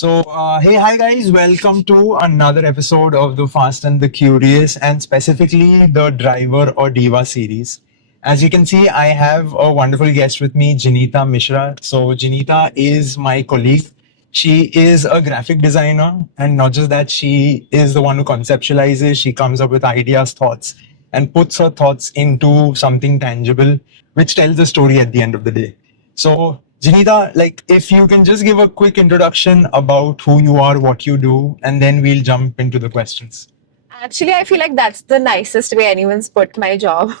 Hey, hi guys, welcome to another episode of the Fast and the Curious, and specifically the Driver or Diva series. As you can see, I have a wonderful guest with me, Jinita Mishra. So, Jinita is my colleague. She is a graphic designer, and not just that, she is the one who conceptualizes, she comes up with ideas, thoughts, and puts her thoughts into something tangible, which tells the story at the end of the day. So, Janita, like if you can just give a quick introduction about who you are, what you do, and then we'll jump into the questions. Actually, I feel like that's the nicest way anyone's put my job.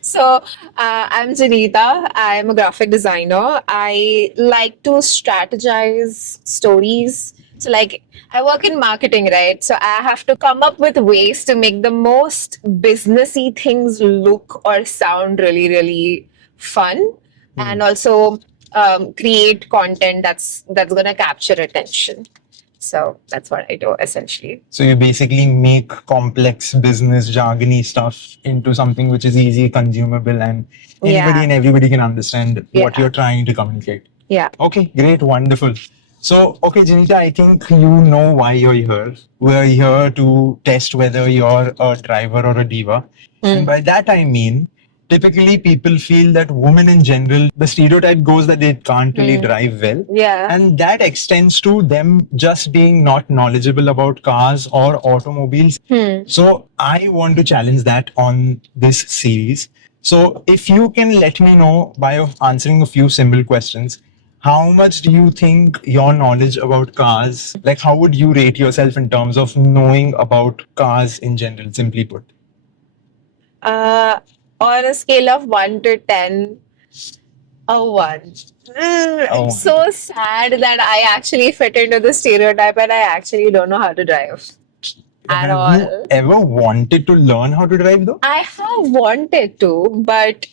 So, I'm Jinita. I'm a graphic designer. I like to strategize stories. So, like, I work in marketing, right? So, I have to come up with ways to make the most businessy things look or sound really, really fun, and also create content that's gonna capture attention. So that's what I do essentially. So you basically make complex business jargony stuff into something which is easy, consumable, and anybody Yeah. and everybody can understand what Yeah. you're trying to communicate. Yeah. Okay, great, wonderful. So, okay, Janita, I think you know why you're here. We're here to test whether you're a driver or a diva. And by that I mean, typically people feel that women in general, the stereotype goes that they can't really drive well. Yeah. And that extends to them just being not knowledgeable about cars or automobiles. So I want to challenge that on this series. So if you can let me know by answering a few simple questions, how much do you think your knowledge about cars, like how would you rate yourself in terms of knowing about cars in general, simply put? Uh, on a scale of 1 to 10, a 1. Oh. It's so sad that I actually fit into the stereotype and I actually don't know how to drive at Have you all. ever wanted to learn how to drive though? I have wanted to, but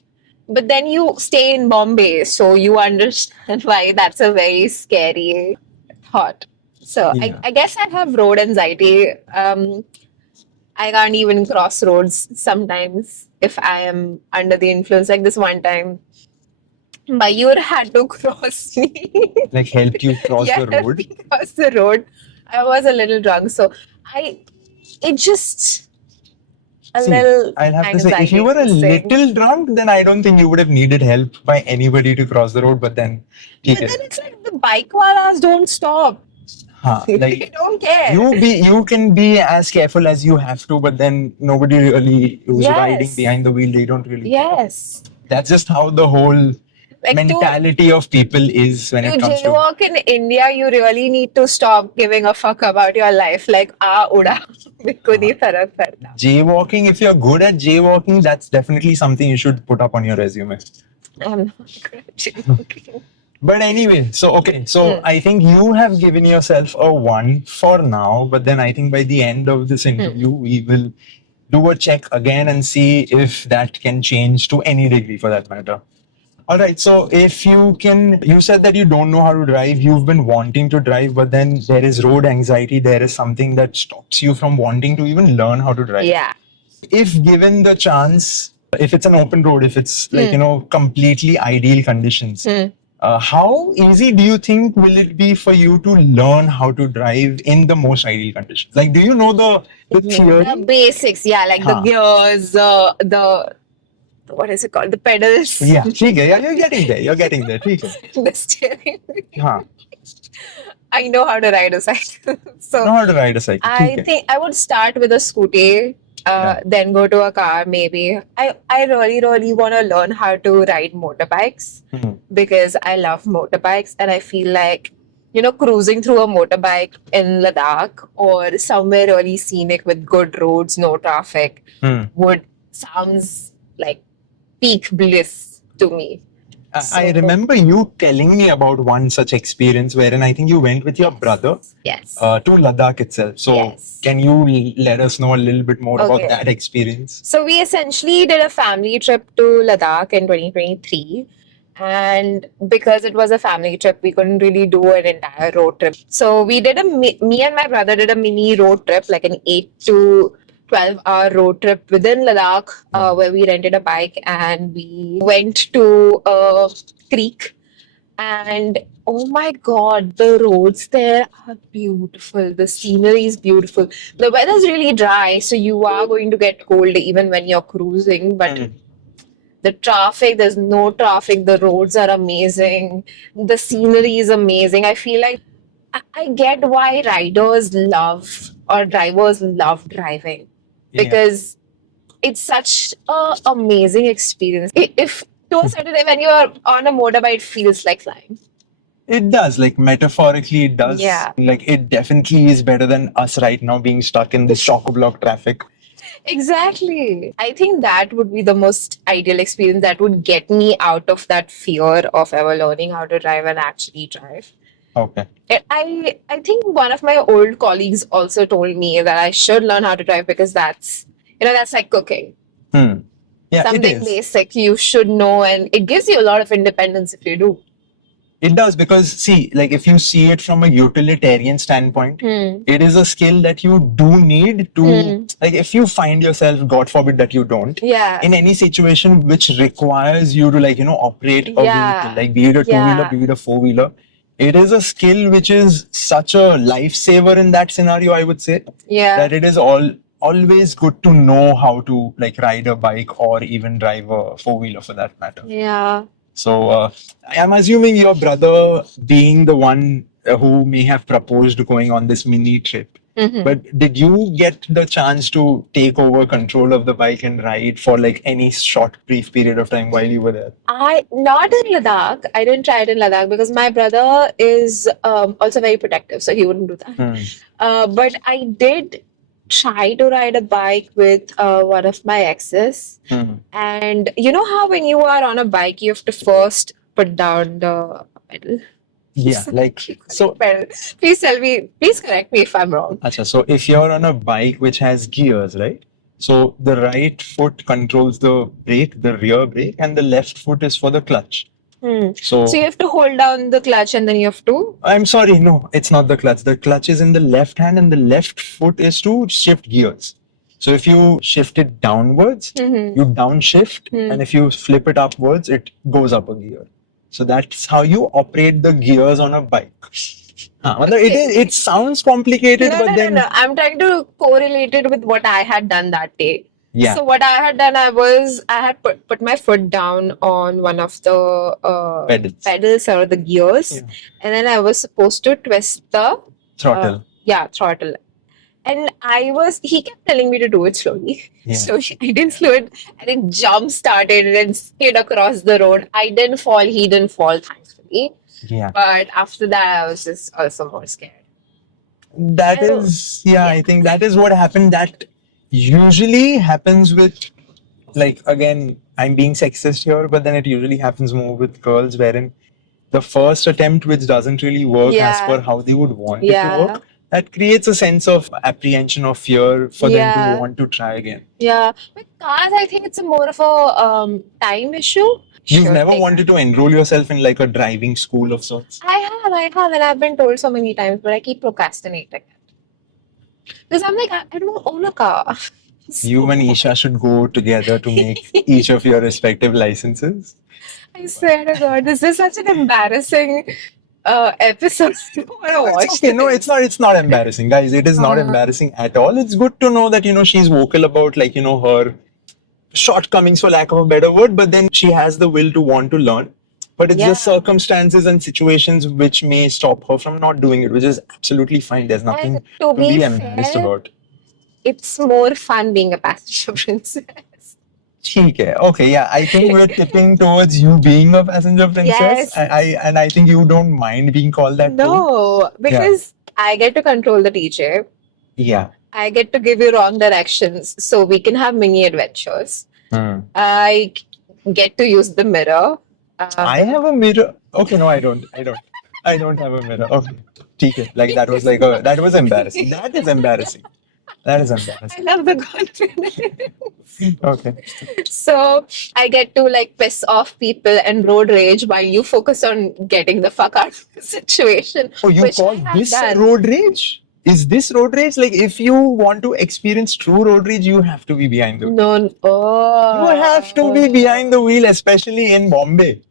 then you stay in Bombay, so you understand why that's a very scary thought. So Yeah. I guess I have road anxiety. I can't even cross roads sometimes if I am under the influence. Like this one time, Mayur had to cross me. Like helped you cross Yeah, the road? he crossed the road. I was a little drunk, so it just a See, little I'll have to say, if you anxiety were a thing. little drunk, then I don't think you would have needed help by anybody to cross the road. But then, But then it's like the bike walas don't stop. They like don't care. you can be as careful as you have to, but then nobody really who's riding Yes. behind the wheel, they don't really. Yes. That's just how the whole Like mentality of people is when to it comes to. jaywalk in India, you really need to stop giving a fuck about your life. Like, uda, मेरे नहीं फर्क पड़ता. Jaywalking, if you're good at jaywalking, that's definitely something you should put up on your resume. I'm not good at jaywalking. But anyway, so okay, so I think you have given yourself a 1 for now, but then I think by the end of this interview, we will do a check again and see if that can change to any degree for that matter. All right, so if you can, you said that you don't know how to drive, you've been wanting to drive, but then there is road anxiety, there is something that stops you from wanting to even learn how to drive. Yeah. If given the chance, if it's an open road, if it's like, completely ideal conditions, how easy do you think will it be for you to learn how to drive in the most ideal conditions? Like, do you know the theory? The basics, yeah, like the gears, the what is it called? The pedals. Yeah, yeah, you're getting there. You're getting there. The steering. Huh. I know how to ride a cycle. So Know how to ride a cycle. I think I would start with a scooty, then go to a car maybe. I really, really want to learn how to ride motorbikes because I love motorbikes and I feel like, cruising through a motorbike in Ladakh or somewhere really scenic with good roads, no traffic, sounds like peak bliss to me. I remember you telling me about one such experience wherein I think you went with your brother Yes. to Ladakh itself. So Yes. can you let us know a little bit more about Okay. that experience? So we essentially did a family trip to Ladakh in 2023. And because it was a family trip, we couldn't really do an entire road trip. So we did me and my brother did a mini road trip, like an 8 to 12-hour road trip within Ladakh, where we rented a bike and we went to a creek And oh my God, the roads there are beautiful. The scenery is beautiful. The weather's really dry, so you are going to get cold even when you're cruising. But Mm. the traffic, there's no traffic. The roads are amazing. The scenery is amazing. I feel like I get why riders love or drivers love driving Yeah. because it's such a amazing experience. If to a certain day when you're on a motorbike, it feels like flying. It does, like metaphorically, it does. Yeah. Like it definitely is better than us right now being stuck in this chock-a-block traffic. Exactly. I think that would be the most ideal experience that would get me out of that fear of ever learning how to drive and actually drive. Okay. I think one of my old colleagues also told me that I should learn how to drive because that's like cooking. Hmm. Yeah, it Something is. basic you should know, and it gives you a lot of independence if you do. It does because see, like if you see it from a utilitarian standpoint, it is a skill that you do need to, like if you find yourself, God forbid that you don't, Yeah. in any situation which requires you to operate a Yeah. vehicle, like be it a two-wheeler, Yeah. be it a four-wheeler, it is a skill which is such a lifesaver in that scenario, I would say, Yeah. that it is always good to know how to like ride a bike or even drive a four-wheeler for that matter. Yeah. So I'm assuming your brother being the one who may have proposed going on this mini trip. But did you get the chance to take over control of the bike and ride for like any short brief period of time while you were there? I not in Ladakh. I didn't try it in Ladakh because my brother is also very protective, so he wouldn't do that. But I did try to ride a bike with one of my exes. And you know how when you are on a bike, you have to first put down the pedal. Yeah, like so. Pedal. Please tell me. Please correct me if I'm wrong. Acha, so if you're on a bike which has gears, right? So the right foot controls the brake, the rear brake, and the left foot is for the clutch. So you have to hold down the clutch and then you have to. I'm sorry, no, it's not the clutch. The clutch is in the left hand, and the left foot is to shift gears. So if you shift it downwards, you downshift, and if you flip it upwards, it goes up a gear. So that's how you operate the gears on a bike. It sounds complicated, but then No. I'm trying to correlate it with what I had done that day. Yeah. So what I had done, I had put my foot down on one of the pedals or the gears, and then I was supposed to twist the throttle. Throttle. And he kept telling me to do it slowly. Yeah. So I didn't slow it. I think jump started and then skid across the road. I didn't fall. He didn't fall, thankfully. Yeah. But after that, I was just also more scared. I think that is what happened. That usually happens with, like, again, I'm being sexist here, but then it usually happens more with girls, wherein the first attempt, which doesn't really work as per how they would want it to work, that creates a sense of apprehension or fear for them to want to try again. Yeah. With cars, I think it's more of a time issue. You've never wanted to enroll yourself in like a driving school of sorts? I have, and I've been told so many times, but I keep procrastinating. Because I'm like, I don't own a car. You and Isha should go together to make each of your respective licenses. I swear to God, this is such an embarrassing episode. Okay, no, it's not embarrassing, guys. It is not embarrassing at all. It's good to know that, she's vocal about like, her shortcomings, for lack of a better word, but then she has the will to want to learn. But it's just circumstances and situations which may stop her from not doing it, which is absolutely fine. There's nothing to be embarrassed about. It's more fun being a passenger princess. Okay, yeah. I think we're tipping towards you being a passenger princess. Yes. I think you don't mind being called that too. No, because I get to control the DJ. Yeah. I get to give you wrong directions so we can have mini adventures. I get to use the mirror. I have a mirror. Okay, no, I don't. I don't have a mirror. Okay. Like that was embarrassing. That is embarrassing. I love the confidence. Okay. So I get to like piss off people and road rage while you focus on getting the fuck out of the situation. Oh, you call this road rage? Is this road rage? Like, if you want to experience true road rage, you have to be behind the wheel. No. You have to be behind the wheel, especially in Bombay.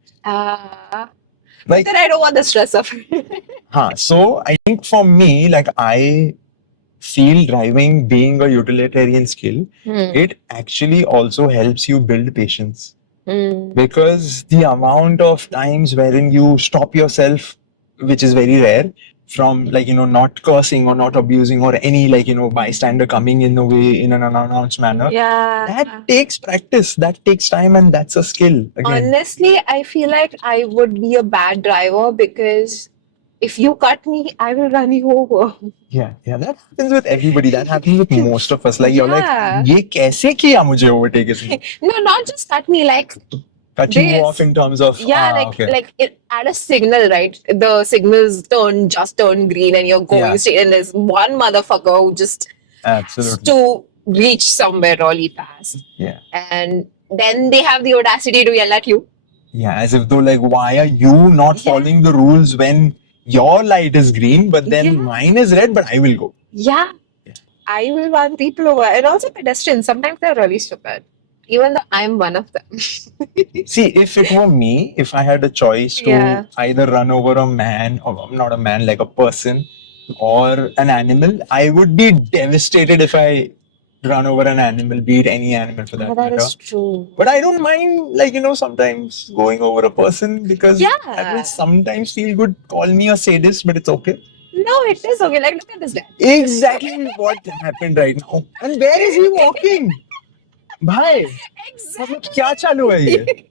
Like, Then I don't want the stress of it. so I think for me, like I feel driving being a utilitarian skill, it actually also helps you build patience. Because the amount of times wherein you stop yourself, which is very rare, from like not cursing or not abusing or any like bystander coming in the way in an unannounced manner, Yeah. that takes practice, that takes time, and that's a skill again. Honestly, I feel like I would be a bad driver because if you cut me, I will run you over. Yeah, that happens with everybody. That happens with most of us. Like you're like, Yeah. ये कैसे किया मुझे overtake इसने? No, not just cut me, like Cut you this. off in terms of like it, at a signal, right? The signals just turn green, and you're going Yeah. straight, and there's one motherfucker who just has Absolutely. to reach somewhere really fast, Yeah. and then they have the audacity to yell at you. Yeah, as if though like, why are you not following the rules when your light is green, but then mine is red, but I will go. Yeah. I will run people over, and also pedestrians. Sometimes they're really stupid, even though I'm one of them. See, if it were me, if I had a choice to either run over a man, or not a man, like a person, or an animal, I would be devastated if I run over an animal, be it any animal for that matter. That is true. But I don't mind, like, sometimes going over a person because that will sometimes feel good. Call me a sadist, but it's okay. No, it is okay. Like, look at this guy. Exactly what happened right now. And where is he walking? Bhai, Exactly. क्या चालू है ये?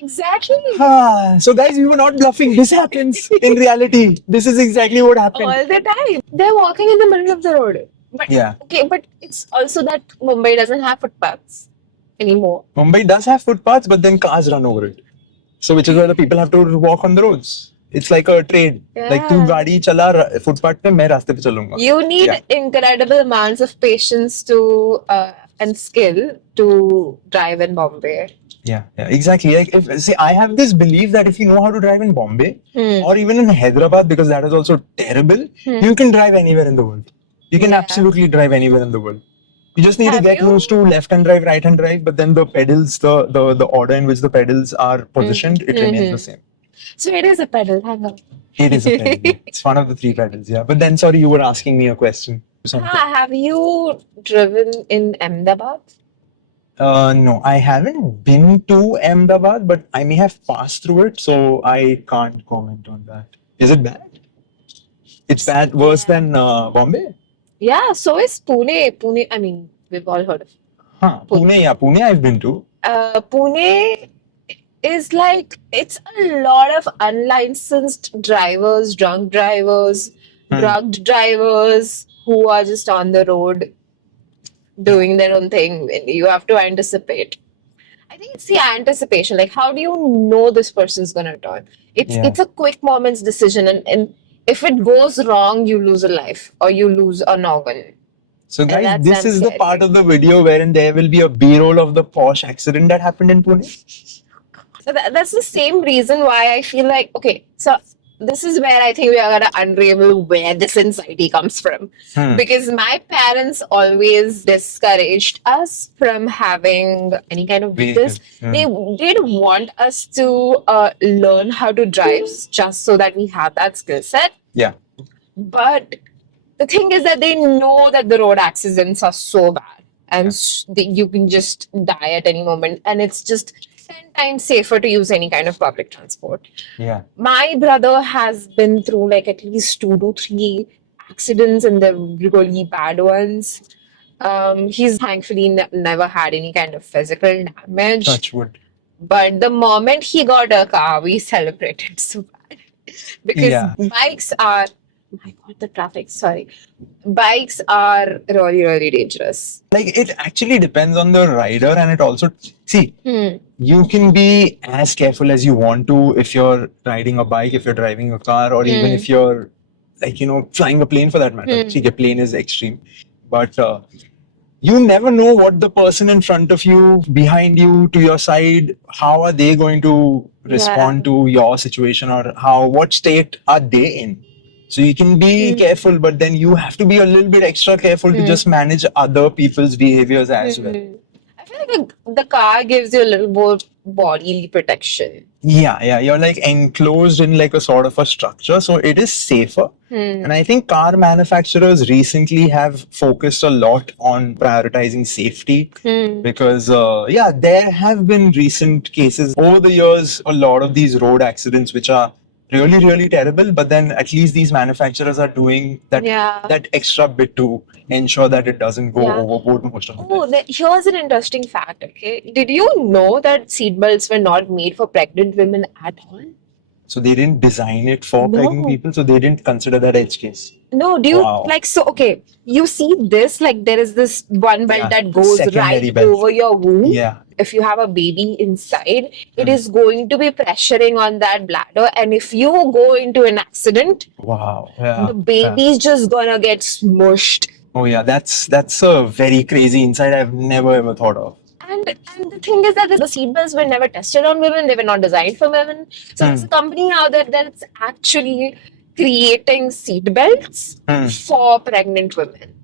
Exactly. So guys, we were not bluffing. This happens in reality. This is exactly what happened. All the time. They're walking in the middle of the road. But, okay, but it's also that Mumbai doesn't have footpaths anymore. Mumbai does have footpaths, but then cars run over it. So which is why the people have to walk on the roads. It's like a trade. Like tu gaadi chala footpath pe, main raaste pe chalunga. You need incredible amounts of patience to and skill to drive in Bombay. Yeah, exactly. Like see, I have this belief that if you know how to drive in Bombay or even in Hyderabad, because that is also terrible, you can drive anywhere in the world. You can absolutely drive anywhere in the world. You just need to get used to left-hand drive, right-hand drive, but then the pedals, the order in which the pedals are positioned, it remains the same. So it is a pedal, hang on. It is a pedal. It's one of the 3 pedals, yeah. But then, sorry, you were asking me a question. Have you driven in Ahmedabad? No, I haven't been to Ahmedabad, but I may have passed through it, so I can't comment on that. Is it bad? It's bad, worse than Bombay? Yeah, so is Pune. Pune, I mean, we've all heard of it. Pune I've been to. Pune is like, it's a lot of unlicensed drivers, drunk drivers, drugged drivers who are just on the road doing their own thing. You have to anticipate. I think it's the anticipation. Like, how do you know this person's gonna turn? It's a quick moment's decision, and if it goes wrong, you lose a life or you lose an organ. So guys, this is the part of the video wherein there will be a B-roll of the Porsche accident that happened in Pune. So that's the same reason why I feel like, okay, so this is where I think we are going to unravel where this anxiety comes from. Because my parents always discouraged us from having any kind of vehicles. They did want us to learn how to drive just so that we have that skill set. Yeah. But the thing is that they know that the road accidents are so bad and you can just die at any moment. And it's just 10 times safer to use any kind of public transport. Yeah. My brother has been through like at least 2 to 3 accidents, and they're really bad ones. He's thankfully never had any kind of physical damage. Touch wood. But the moment he got a car, we celebrated so bad. Because bikes are, my God, the traffic, sorry. Bikes are really, really dangerous. Like, it actually depends on the rider, and it also, see, you can be as careful as you want to if you're riding a bike, if you're driving a car, or even if you're, like, flying a plane for that matter. See, a plane is extreme. But you never know what the person in front of you, behind you, to your side, how are they going to respond to your situation, or what state are they in? So you can be careful, but then you have to be a little bit extra careful to just manage other people's behaviors as well. I feel like the car gives you a little more bodily protection. Yeah, you're like enclosed in like a sort of a structure, so it is safer. And I think car manufacturers recently have focused a lot on prioritizing safety because, yeah, there have been recent cases over the years, a lot of these road accidents which are really, really terrible. But then at least these manufacturers are doing that extra bit to ensure that it doesn't go overboard most of the time. Here's an interesting fact, okay? Did you know that seatbelts were not made for pregnant women at all? So they didn't design it for pregnant people, so they didn't consider that edge case. No, do you like so? Okay, you see this like there is this one belt that goes Secondary right belt. over your womb. Yeah. If you have a baby inside, it is going to be pressuring on that bladder, and if you go into an accident, the baby's just gonna get smushed. Oh yeah, that's a very crazy insight I've never ever thought of. And the thing is that the seatbelts were never tested on women. They were not designed for women. So there's a company out there that's actually creating seatbelts for pregnant women.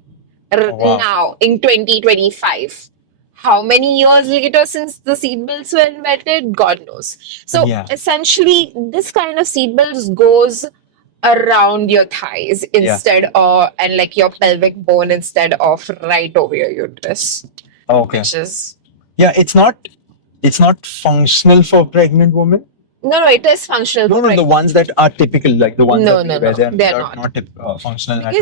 Now, in 2025. How many years later since the seatbelts were invented? God knows. So essentially, this kind of seatbelts goes around your thighs instead of, and like your pelvic bone instead of right over your uterus. Okay. Which is... Yeah, it's not functional for pregnant women. No, it is functional. No, the ones that are typical, like the ones No, they're not functional at all.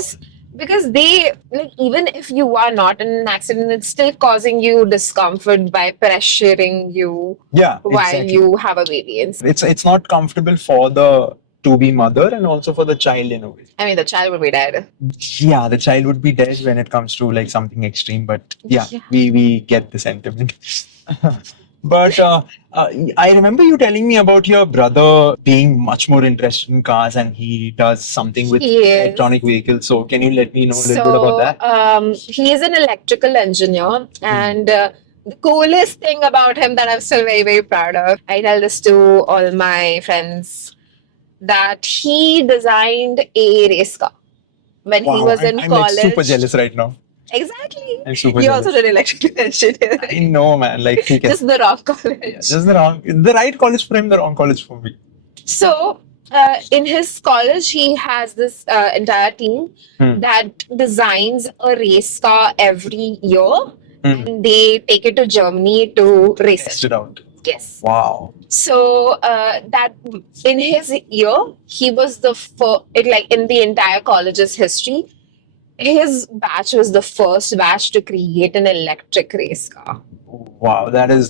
Because they, like, even if you are not in an accident, it's still causing you discomfort by pressuring you while you have a baby. It's not comfortable for the to-be mother and also for the child in a way. I mean, the child would be dead. Yeah, the child would be dead when it comes to like something extreme, but we get the sentiment. But I remember you telling me about your brother being much more interested in cars and he does something with electronic vehicles. So can you let me know a little bit about that? He is an electrical engineer and the coolest thing about him that I'm still very, very proud of, I tell this to all my friends, that he designed a race car when he was in college. I'm like super jealous right now. Exactly. I'm super You jealous. also did electrical engineering. I know, man. Like, just the wrong college. Just the right college for him, the wrong college for me. So, in his college, he has this entire team that designs a race car every year, and they take it to Germany to race Test it out. Yes. Wow. So that in his year, he was the first, like in the entire college's history, his batch was the first batch to create an electric race car. Wow, that is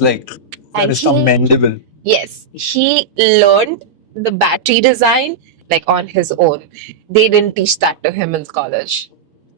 commendable. Yes, he learned the battery design like on his own. They didn't teach that to him in college.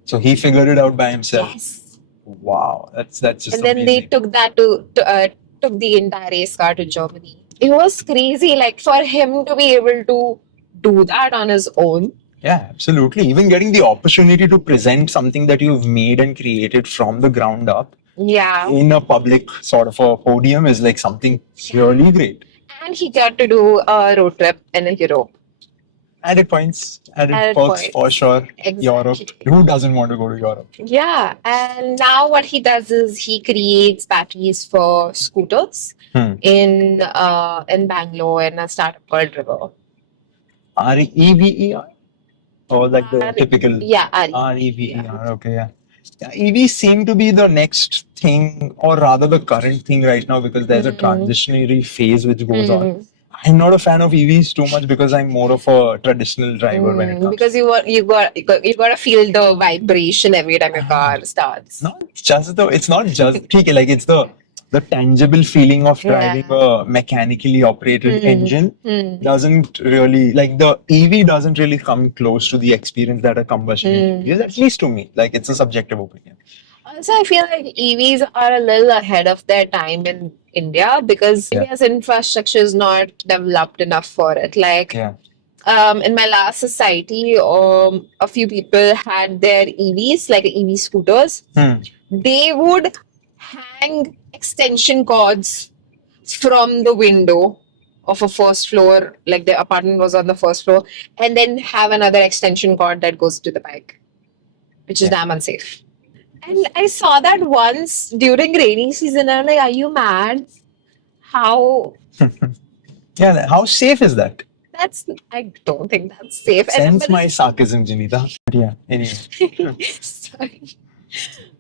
So he figured it out by himself. Yes. Wow, that's just. And then amazing. they took that took the entire race car to Germany. It was crazy, like for him to be able to do that on his own. Yeah, absolutely. Even getting the opportunity to present something that you've made and created from the ground up in a public sort of a podium is like something really great. And he got to do a road trip in Europe. Added points, added perks for sure. Exactly. Europe. Who doesn't want to go to Europe? Yeah. And now what he does is he creates batteries for scooters in Bangalore in a startup called River. REVER? Or like the typical REVER. Okay, yeah. EVs seem to be the next thing, or rather the current thing right now, because there's a transitionary phase which goes on. I'm not a fan of EVs too much because I'm more of a traditional driver when it comes. Because you got to feel the vibration every time your car starts. It's not just like it's the tangible feeling of driving a mechanically operated engine doesn't really, like the EV doesn't really come close to the experience that a combustion engine is, at least to me. Like it's a subjective opinion. Also, I feel like EVs are a little ahead of their time in India because India's infrastructure is not developed enough for it. Like in my last society, a few people had their EVs, like EV scooters. They would hang extension cords from the window of a first floor, like the apartment was on the first floor, and then have another extension cord that goes to the bike, which is damn unsafe. And I saw that once during rainy season. I'm like, are you mad? How? Yeah, how safe is that? That's, I don't think that's safe. And Sense but my sarcasm, Jinita. But yeah, anyway. sorry.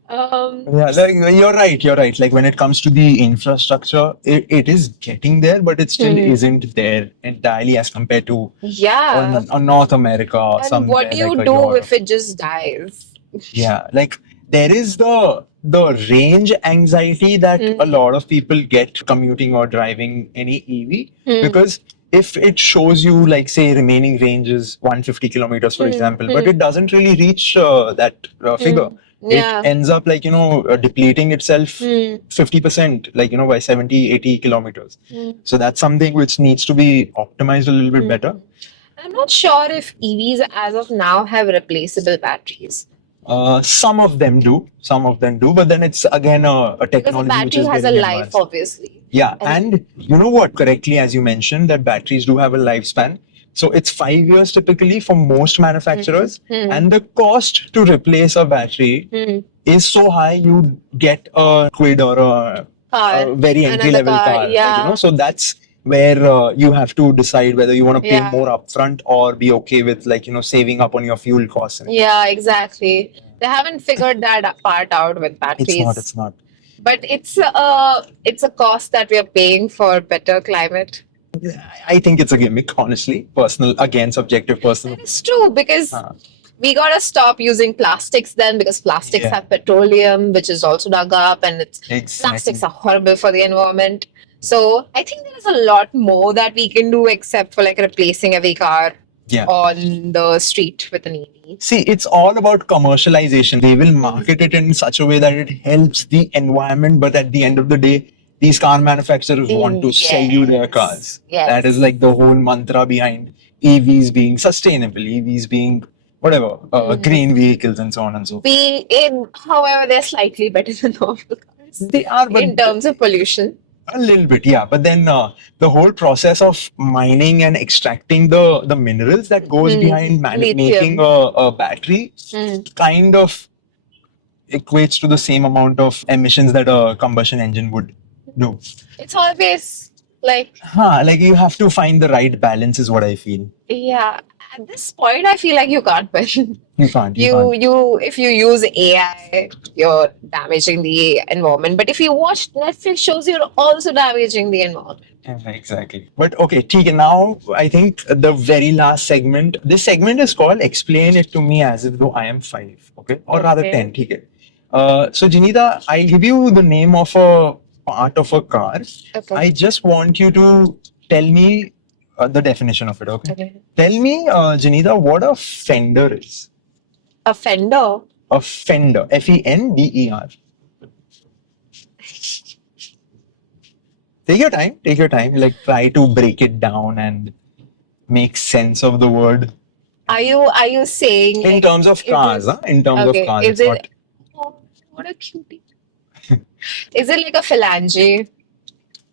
Um, Yeah, like, you're right. You're right. Like when it comes to the infrastructure, it is getting there, but it still hmm. isn't there entirely as compared to Yeah. or North America or And what somewhere do like you a do Europe. if it just dies? Yeah, like there is the range anxiety that a Hmm. lot of people get commuting or driving any EV Hmm. because if it shows you like say remaining range is 150 kilometers for Hmm. example, but Hmm. it doesn't really reach that figure. Hmm. It Yeah. ends up like depleting itself Hmm. 50% like by 70, 80 kilometers. Hmm. So that's something which needs to be optimized a little bit Hmm. better. I'm not sure if EVs as of now have replaceable batteries Some of them do, but then it's again a because a technology which battery is has a getting life, advanced. obviously. Yeah, And and you know what? Correctly, as you mentioned, that batteries do have a lifespan. So it's 5 years typically for most hmm. manufacturers, Hmm. and the cost to replace a battery Hmm. is so high. You get a quid or Car, a very entry another level car, car, yeah, So that's where you have to decide whether you want to pay yeah, more upfront or be okay with saving up on your fuel costs. yeah, exactly. They haven't figured that part out with It's not. batteries, It's not. but it's a cost that we are paying for better climate. I think it's a gimmick, honestly. Personal, again, subjective, personal. That is true because Uh, we gotta stop using plastics then because plastics yeah, have petroleum, which is also dug up, and it's plastics exactly. are horrible for the environment. So I think there's a lot more that we can do except for like replacing every car Yeah. on the street with an EV. See, it's all about commercialization. They will Hmm. market it in such a way that it helps the environment, but at the end of the day, these car manufacturers want to sell you their cars. Yes, That is yes. like the whole mantra behind EVs being sustainable, EVs being whatever, green vehicles and so on and so forth. However, they're slightly better than normal cars They are, but in terms of pollution. a little bit, yeah. But then the whole process of mining and extracting the minerals that goes behind making Lithium. a battery Hmm. kind of equates to the same amount of emissions that a combustion engine would do. It's always like, Like you have to find the right balance, is what I feel. yeah, at this point, I feel like you can't win. You can't. If you use AI, you're damaging the environment. But if you watch Netflix shows, you're also damaging the environment. Yeah, exactly. But okay, ठीक है. Now I think the very last segment. This segment is called "Explain It to Me as if though I am 5." Okay, or rather Okay. 10. ठीक है. So Janita, I'll give you the name of a part of a car. Okay. I just want you to tell me the definition of it. Okay. Okay. Tell me, Janita, what a fender is. A fender. A fender. Fender. Take your time. Take your time. Like try to break it down and make sense of the word Are you saying in like, terms of is cars. it In terms of okay? cars, Is it's not. it oh, what a cutie? Is it like a phalange?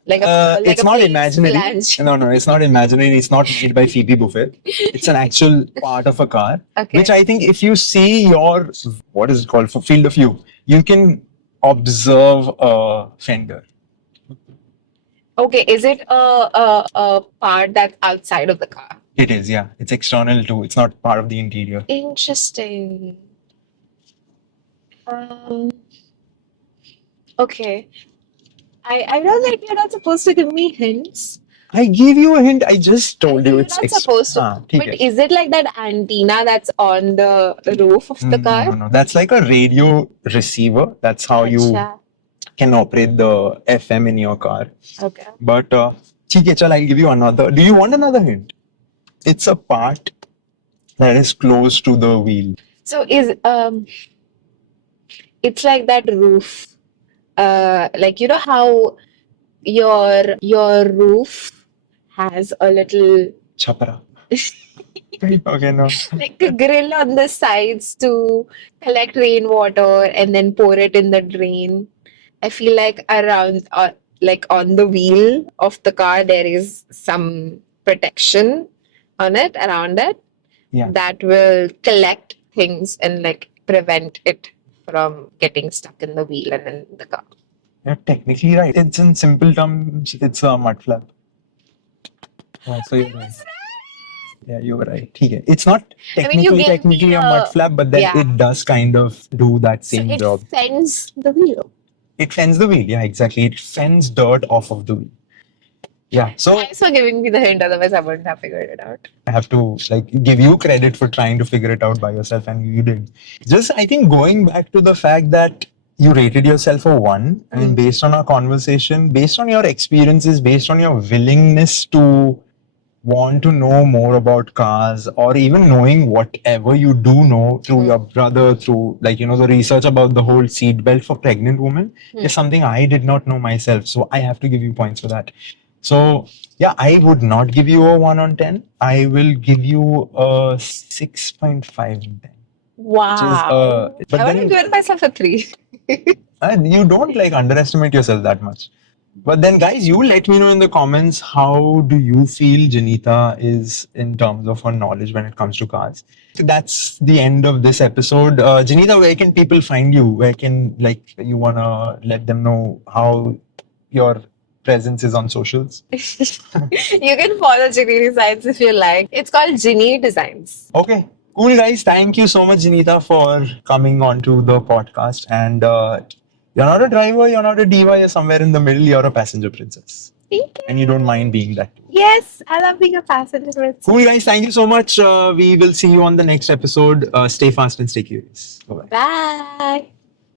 Like It's a not place imaginary. phalange? No, it's not imaginary. It's not made by Phoebe Buffett. It's an actual part of a car, Okay. which I think if you see your what is it called for field of view, you can observe a fender. Okay, is it a part that's outside of the car? It is, yeah. It's external too. It's not part of the interior. Interesting. Um, okay. I know that you're not supposed to give me hints. I gave you a hint. I just I told know you you're it's not supposed to. ठीक But है. is it like that antenna that's on the roof of the car? No. That's like a radio receiver. That's how you Acha. can operate the FM in your car. Okay. But ठीक है, चल, I'll give you another. Do you want another hint? It's a part that is close to the wheel. So it's like that roof. Like you know how your roof has a little Chapra. Okay, no. like a grill on the sides to collect rainwater and then pour it in the drain. I feel like around like on the wheel of the car there is some protection on it around it Yeah. that will collect things and like prevent it from getting stuck in the wheel and in the car. You're technically right. It's in simple terms, it's a mud flap. Yeah, so you're right. Yeah, you were right. Okay. It's not I mean, you gave me technically a mud flap, but then yeah. it does kind of do that So same it job. fends the wheel. It fends the wheel. Yeah, exactly. It fends dirt off of the wheel. Yeah. So Thanks for giving me the hint, otherwise I wouldn't have figured it out. I have to like give you credit for trying to figure it out by yourself, and you did. Just I think going back to the fact that you rated yourself a 1, and based on our conversation, based on your experiences, based on your willingness to want to know more about cars, or even knowing whatever you do know through your brother, through like the research about the whole seatbelt for pregnant women is something I did not know myself. So I have to give you points for that. So yeah, I would not give you a 1 on 10. I will give you a 6.5 on 10. Wow. But I then want to give myself a 3. you don't like underestimate yourself that much. But then, guys, you let me know in the comments, how do you feel Janita is in terms of her knowledge when it comes to cars? So that's the end of this episode. Janita, where can people find you? Where can you wanna let them know how your presence is on socials? You can follow Ginny Designs if you like. It's called Ginny Designs. Okay. Cool, guys. Thank you so much, Janita, for coming onto the podcast. And you're not a driver, you're not a diva, you're somewhere in the middle, you're a passenger princess. Thank you. And you don't mind being that too. Yes, I love being a passenger princess. Cool, guys. Thank you so much. We will see you on the next episode. Stay fast and stay curious. Bye-bye. Bye.